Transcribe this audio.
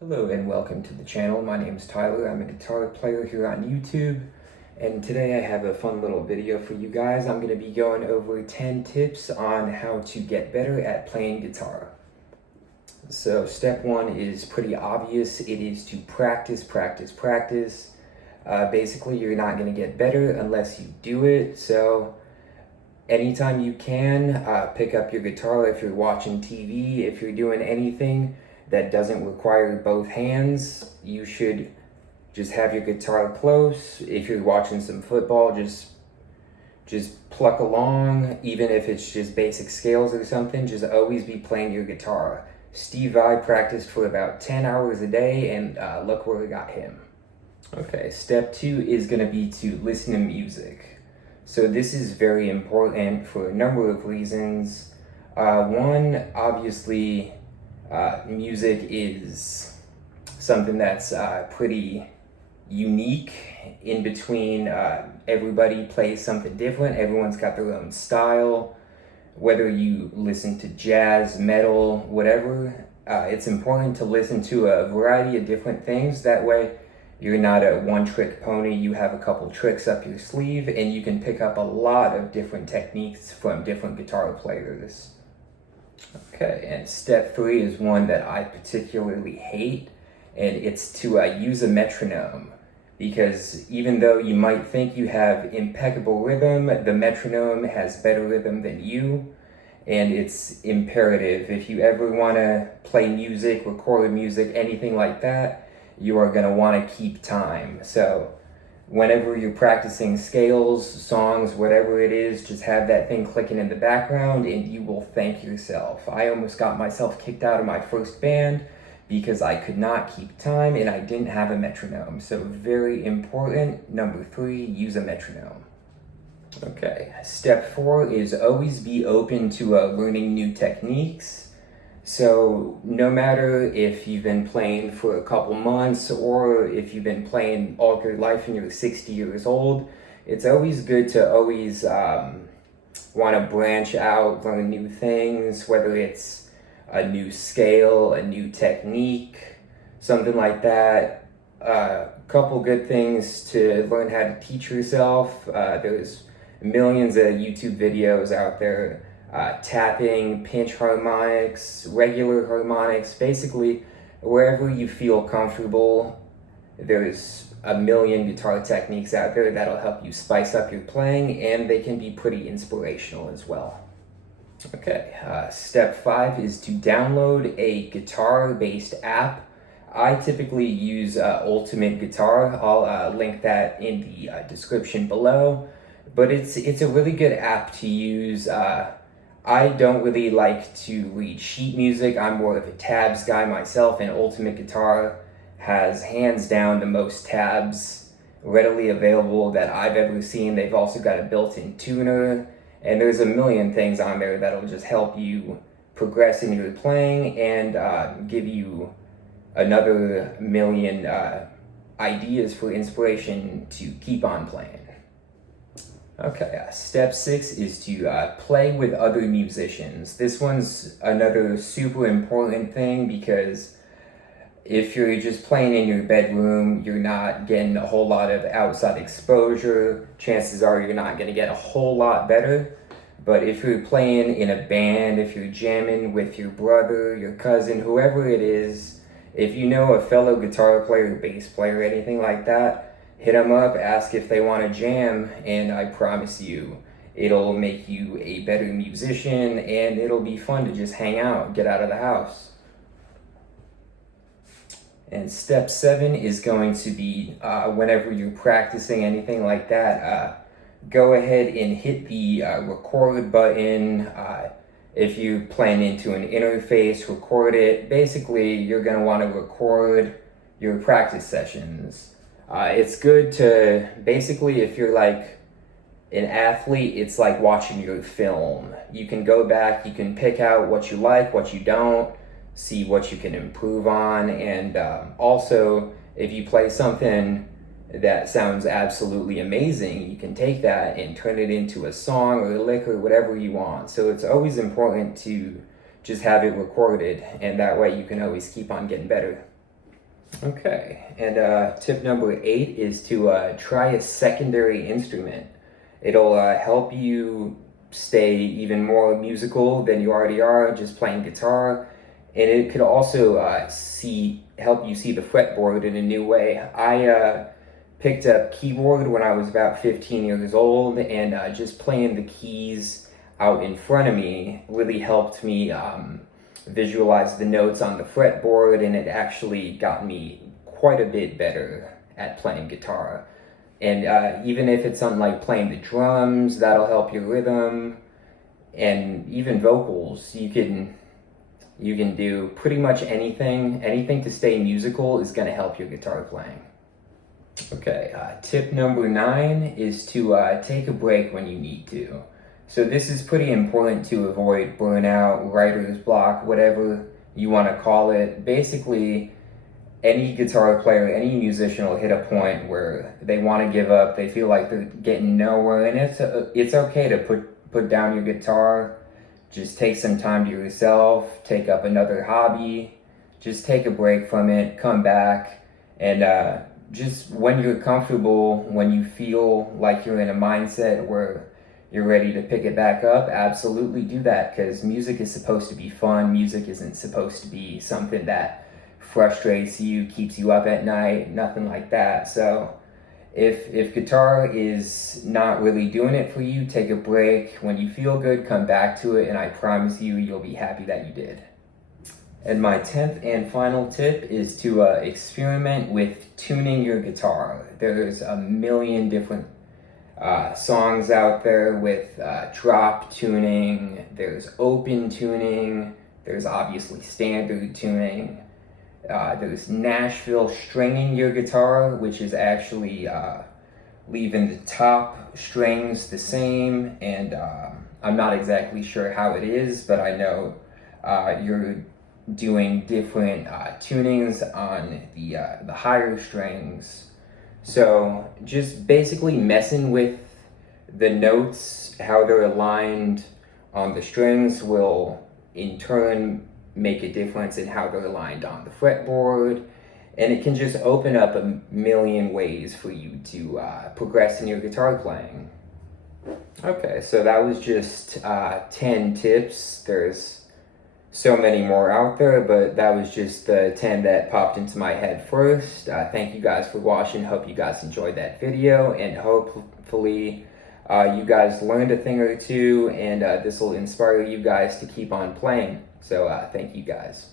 Hello and welcome to the channel. My name is Tyler. I'm a guitar player here on YouTube, and today I have a fun little video for you guys. I'm going to be going over 10 tips on how to get better at playing guitar. So step one is pretty obvious. It is to practice, practice, practice. Basically, you're not going to get better unless you do it. So anytime you can, pick up your guitar. If you're watching TV, if you're doing anything that doesn't require both hands, you should just have your guitar close. If you're watching some football, just pluck along. Even if it's just basic scales or something, just always be playing your guitar. Steve Vai practiced for about 10 hours a day, and look where it got him. Okay, step two is going to be to listen to music. So this is very important for a number of reasons. One, obviously, music is something that's pretty unique. In between, everybody plays something different. Everyone's got their own style. Whether you listen to jazz, metal, whatever, it's important to listen to a variety of different things. That way, you're not a one-trick pony. You have a couple tricks up your sleeve, and you can pick up a lot of different techniques from different guitar players. Okay, and step three is one that I particularly hate, and it's to use a metronome. Because even though you might think you have impeccable rhythm, the metronome has better rhythm than you, and it's imperative. If you ever want to play music, record music, anything like that, you are going to want to keep time. So whenever you're practicing scales, songs, whatever it is, just have that thing clicking in the background and you will thank yourself. I almost got myself kicked out of my first band because I could not keep time and I didn't have a metronome. So very important. Number three, use a metronome. Okay, step four is always be open to learning new techniques. So no matter if you've been playing for a couple months or if you've been playing all your life and you're 60 years old, it's always good to always want to branch out, learn new things, whether it's a new scale, a new technique, something like that. Couple good things to learn how to teach yourself. There's millions of YouTube videos out there. Tapping, pinch harmonics, regular harmonics, basically wherever you feel comfortable. There's a million guitar techniques out there that'll help you spice up your playing, and they can be pretty inspirational as well. Okay, step five is to download a guitar-based app. I typically use Ultimate Guitar. I'll link that in the description below, but it's a really good app to use. I don't really like to read sheet music. I'm more of a tabs guy myself, and Ultimate Guitar has hands down the most tabs readily available that I've ever seen. They've also got a built-in tuner, and there's a million things on there that'll just help you progress in your playing and give you another million ideas for inspiration to keep on playing. Okay, step six is to play with other musicians. This one's another super important thing because if you're just playing in your bedroom, you're not getting a whole lot of outside exposure. Chances are you're not going to get a whole lot better. But if you're playing in a band, if you're jamming with your brother, your cousin, whoever it is, if you know a fellow guitar player, bass player, anything like that, hit them up, ask if they want to jam, and I promise you, it'll make you a better musician, and it'll be fun to just hang out, get out of the house. And step seven is going to be, whenever you're practicing anything like that, go ahead and hit the record button. If you plan into an interface, record it. Basically, you're going to want to record your practice sessions. It's good to, basically, if you're like an athlete, it's like watching your film. You can go back, you can pick out what you like, what you don't, see what you can improve on, and also, if you play something that sounds absolutely amazing, you can take that and turn it into a song or a lick or whatever you want. So it's always important to just have it recorded, and that way you can always keep on getting better. Okay, and tip number 8 is to try a secondary instrument. It'll help you stay even more musical than you already are just playing guitar, and it could also help you see the fretboard in a new way. I picked up keyboard when I was about 15 years old, and just playing the keys out in front of me really helped me visualize the notes on the fretboard, and it actually got me quite a bit better at playing guitar. And even if it's on like playing the drums, that'll help your rhythm, and even vocals. You can do pretty much anything. Anything to stay musical is going to help your guitar playing. Okay, tip number 9 is to take a break when you need to. So this is pretty important to avoid burnout, writer's block, whatever you want to call it. Basically, any guitar player, any musician will hit a point where they want to give up. They feel like they're getting nowhere, and it's okay to put down your guitar. Just take some time to yourself. Take up another hobby. Just take a break from it. Come back, and just when you're comfortable, when you feel like you're in a mindset where you're ready to pick it back up, absolutely do that, because music is supposed to be fun. Music isn't supposed to be something that frustrates you, keeps you up at night, nothing like that. So if guitar is not really doing it for you, take a break. When you feel good, come back to it, and I promise you, you'll be happy that you did. And my 10th and final tip is to experiment with tuning your guitar. There's a million different songs out there with drop tuning, there's open tuning, there's obviously standard tuning, there's Nashville stringing your guitar, which is actually leaving the top strings the same, and I'm not exactly sure how it is, but I know you're doing different tunings on the higher strings. So just basically messing with the notes, how they're aligned on the strings will in turn make a difference in how they're aligned on the fretboard, and it can just open up a million ways for you to progress in your guitar playing. Okay, so that was just 10 tips. There's so many more out there, but that was just the 10 that popped into my head first. Thank you guys for watching. Hope you guys enjoyed that video, and hopefully you guys learned a thing or two, and this will inspire you guys to keep on playing. So thank you guys.